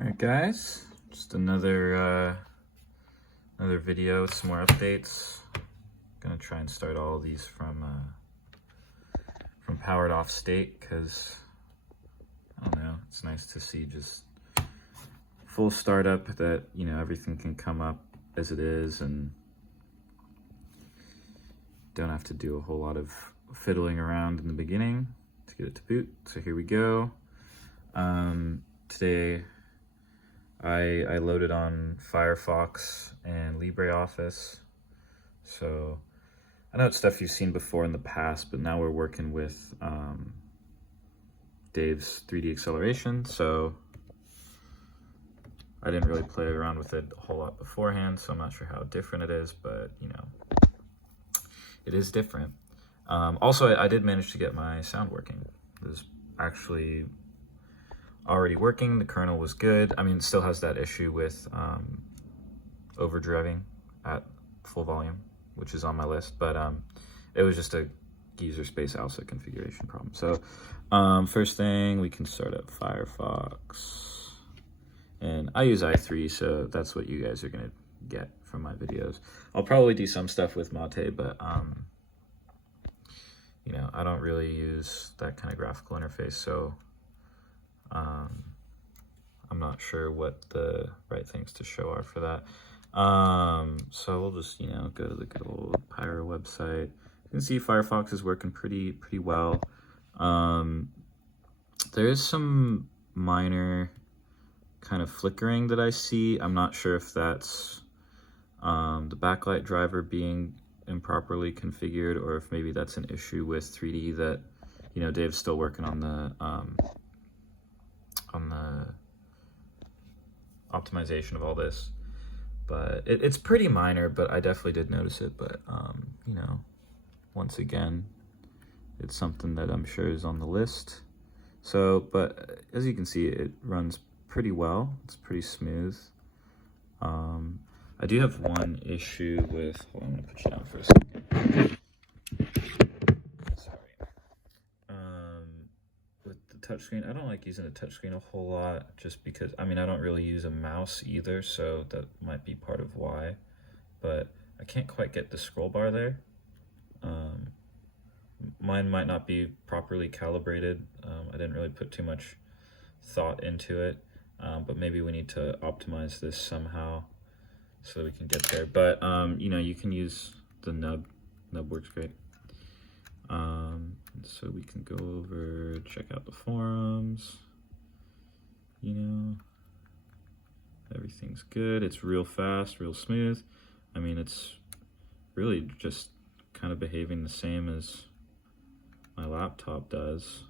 Alright guys, just another video with some more updates. Gonna try and start all of these from powered off state, because I don't know, it's nice to see just full startup that, you know, everything can come up as it is and don't have to do a whole lot of fiddling around in the beginning to get it to boot. So here we go. Today I loaded on Firefox and LibreOffice. So I know it's stuff you've seen before in the past, but now we're working with Dave's 3D acceleration. So I didn't really play around with it a whole lot beforehand, so I'm not sure how different it is, but you know, it is different. Also, I did manage to get my sound working. It was actually already working. The kernel was good. I mean, it still has that issue with overdriving at full volume, which is on my list, but it was just a user space ALSA configuration problem. So first thing, we can start up Firefox, and I use i3, so that's what you guys are gonna get from my videos. I'll probably do some stuff with Mate, but you know, I don't really use that kind of graphical interface, so I'm not sure what the right things to show are for that. So we'll just, you know, go to the good old Pyra website. You can see Firefox is working pretty well. There is some minor kind of flickering that I see. I'm not sure if that's the backlight driver being improperly configured, or if maybe that's an issue with 3D that, you know, Dave's still working on the optimization of all this. But it's pretty minor, but I definitely did notice it. But you know, once again, it's something that I'm sure is on the list. So, but as you can see, it runs pretty well. It's pretty smooth. I do have one issue with, hold on, I'm gonna put you down for a second. Sorry. With the touchscreen, I don't like using the touchscreen a whole lot, just because, I mean, I don't really use a mouse either, so that might be part of why. But I can't quite get the scroll bar there. Mine might not be properly calibrated. I didn't really put too much thought into it, but maybe we need to optimize this somehow so that we can get there. But you know, you can use the nub works great. So we can go over, check out the forums, you know, everything's good. It's real fast, real smooth. I mean, it's really just kind of behaving the same as my laptop does.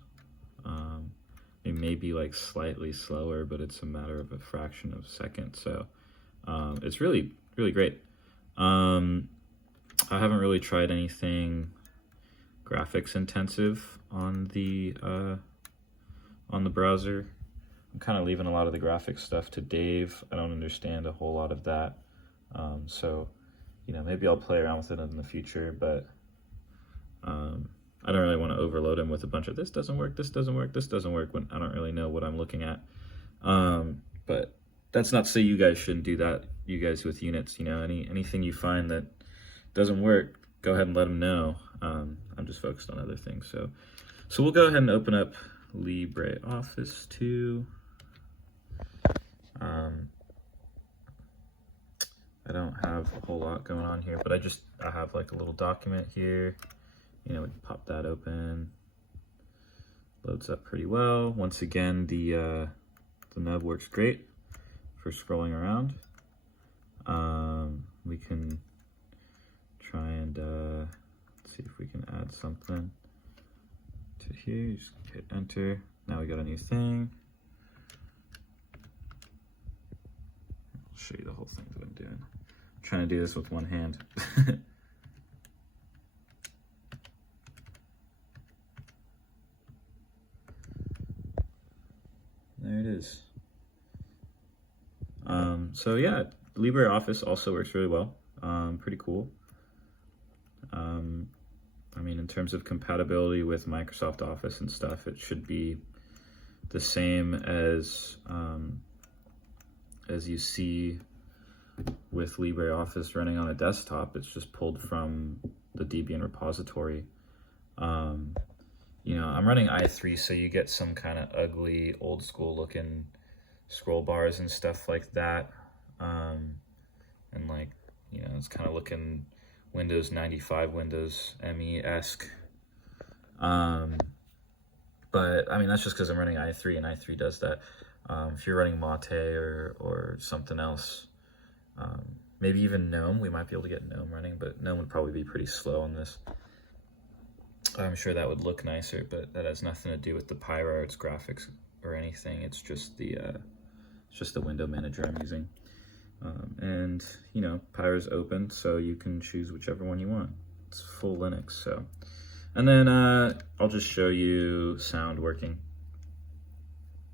It may be like slightly slower, but it's a matter of a fraction of a second. So it's really great. I haven't really tried anything graphics intensive on the browser. I'm kind of leaving a lot of the graphics stuff to Dave. I don't understand a whole lot of that. So, you know, maybe I'll play around with it in the future, but I don't really want to overload him with a bunch of this doesn't work, this doesn't work, this doesn't work, when I don't really know what I'm looking at. But that's not to say you guys shouldn't do that. You guys with units, you know, anything you find that doesn't work, go ahead and let them know. I'm just focused on other things. So we'll go ahead and open up LibreOffice 2. I don't have a whole lot going on here, but I have like a little document here. You know, we can pop that open. Loads up pretty well. Once again, the nub works great for scrolling around. We can try and see if we can add something to here. Just hit enter. Now we got a new thing. I'll show you the whole thing that I'm doing. I'm trying to do this with one hand. There it is. So yeah, LibreOffice also works really well. Pretty cool. I mean, in terms of compatibility with Microsoft Office and stuff, it should be the same as as you see with LibreOffice running on a desktop, it's just pulled from the Debian repository. You know, I'm running i3, so you get some kind of ugly, old school looking scroll bars and stuff like that. And like, you know, it's kind of looking Windows 95, Windows ME-esque. But I mean, that's just because I'm running i3, and i3 does that. If you're running Mate or something else, maybe even GNOME, we might be able to get GNOME running, but GNOME would probably be pretty slow on this. I'm sure that would look nicer, but that has nothing to do with the Pyra or its graphics or anything. It's just the window manager I'm using. And you know, Pyra's open, so you can choose whichever one you want. It's full Linux, so. And then I'll just show you sound working.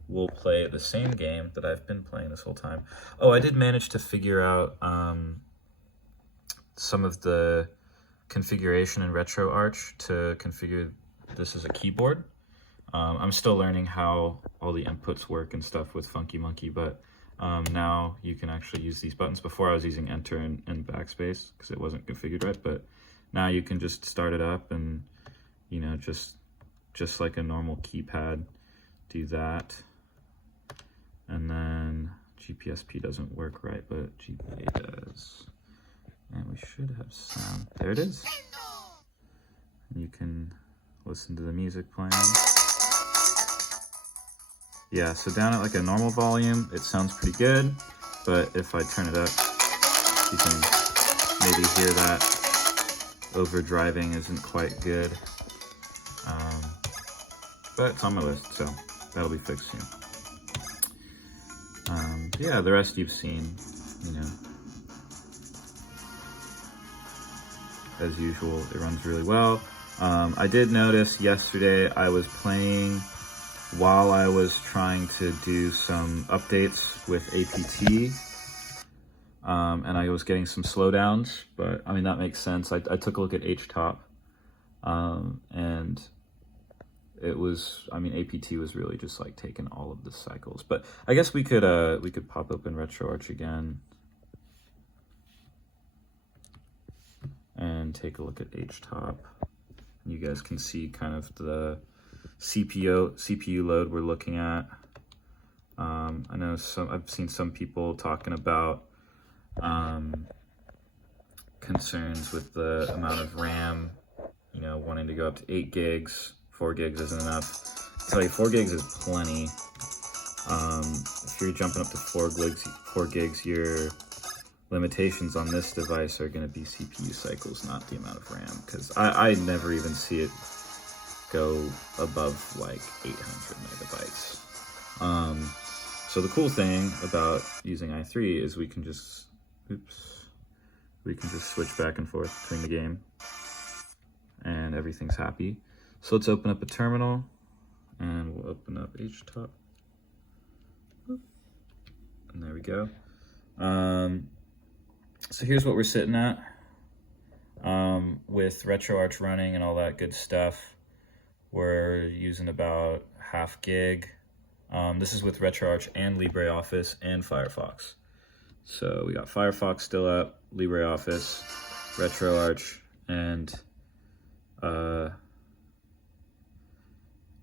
We'll play the same game that I've been playing this whole time. Oh, I did manage to figure out some of the configuration in Retroarch to configure this as a keyboard. I'm still learning how all the inputs work and stuff with Funky Monkey, but now you can actually use these buttons. Before I was using Enter and Backspace because it wasn't configured right, but now you can just start it up and, you know, just like a normal keypad, do that. And then GPSP doesn't work right, but GPA does. And we should have sound. There it is. And you can listen to the music playing. Yeah, so down at like a normal volume, it sounds pretty good. But if I turn it up, you can maybe hear that overdriving isn't quite good. But it's on my list, so that'll be fixed soon. Yeah, the rest you've seen, you know. As usual, it runs really well. I did notice yesterday I was playing while I was trying to do some updates with APT, and I was getting some slowdowns, but I mean, that makes sense. I took a look at HTOP, and it was, I mean, APT was really just like taking all of the cycles, but I guess we could pop open Retroarch again and take a look at HTOP. You guys can see kind of the CPU load we're looking at. I know I've seen some people talking about concerns with the amount of RAM, you know, wanting to go up to 8 gigs. 4 gigs isn't enough. I'll tell you, 4 gigs is plenty. If you're jumping up to 4 gigs, your limitations on this device are going to be CPU cycles, not the amount of RAM, because I never even see it go above like 800 megabytes. So the cool thing about using i3 is we can just switch back and forth between the game and everything's happy. So let's open up a terminal and we'll open up HTOP. And there we go. So here's what we're sitting at with Retroarch running and all that good stuff. We're using about half gig. This is with Retroarch and LibreOffice and Firefox. So we got Firefox still up, LibreOffice, Retroarch, and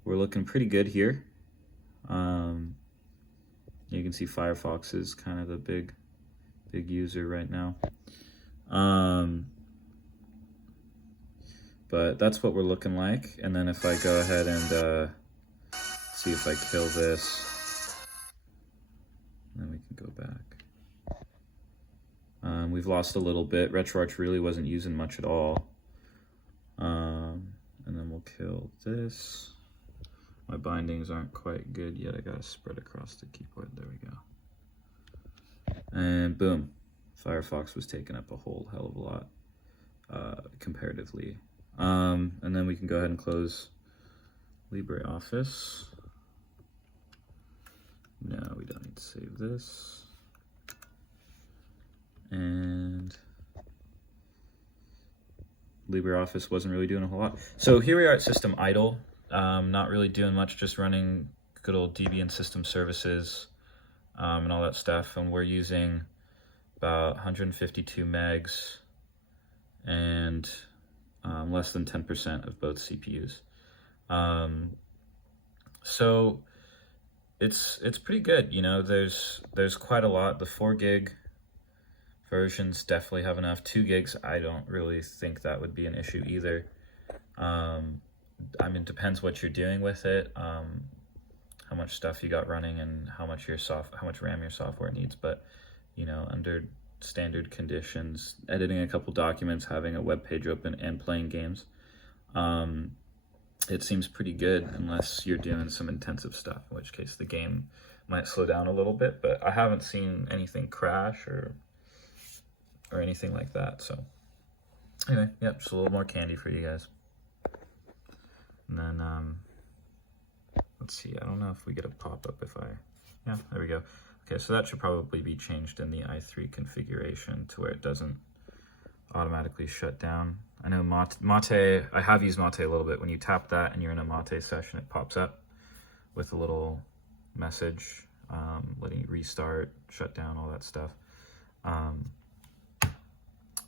we're looking pretty good here. You can see Firefox is kind of the big user right now. But that's what we're looking like. And then if I go ahead and see if I kill this, then we can go back. We've lost a little bit. Retroarch really wasn't using much at all. And then we'll kill this. My bindings aren't quite good yet. I gotta spread across the keyboard. There we go. And boom, Firefox was taking up a whole hell of a lot comparatively. And then we can go ahead and close LibreOffice. No, we don't need to save this. And LibreOffice wasn't really doing a whole lot. So here we are at system idle. Not really doing much, just running good old Debian system services. and all that stuff, and we're using about 152 megs and less than 10% of both CPUs. So it's pretty good, you know. There's quite a lot. The 4 gig versions definitely have enough. 2 gigs, I don't really think that would be an issue either. I mean, depends what you're doing with it, how much stuff you got running, and how much RAM your software needs. But you know, under standard conditions, editing a couple documents, having a web page open, and playing games, it seems pretty good, unless you're doing some intensive stuff, in which case the game might slow down a little bit. But I haven't seen anything crash or anything like that. So anyway, yep, just a little more candy for you guys. And then let's see, I don't know if we get a pop-up yeah, there we go. Okay, so that should probably be changed in the i3 configuration to where it doesn't automatically shut down. I know Mate, I have used Mate a little bit. When you tap that and you're in a Mate session, it pops up with a little message letting you restart, shut down, all that stuff.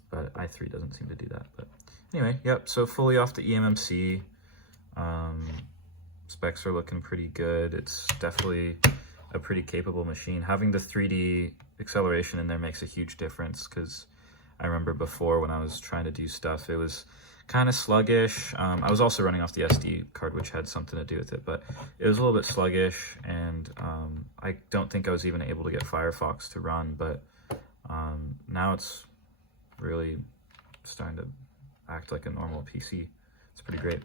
But i3 doesn't seem to do that. But anyway, yep, so fully off the eMMC. Specs are looking pretty good. It's definitely a pretty capable machine. Having the 3D acceleration in there makes a huge difference, because I remember before when I was trying to do stuff, it was kind of sluggish. I was also running off the SD card, which had something to do with it, but it was a little bit sluggish, and I don't think I was even able to get Firefox to run, but now it's really starting to act like a normal PC. It's pretty great.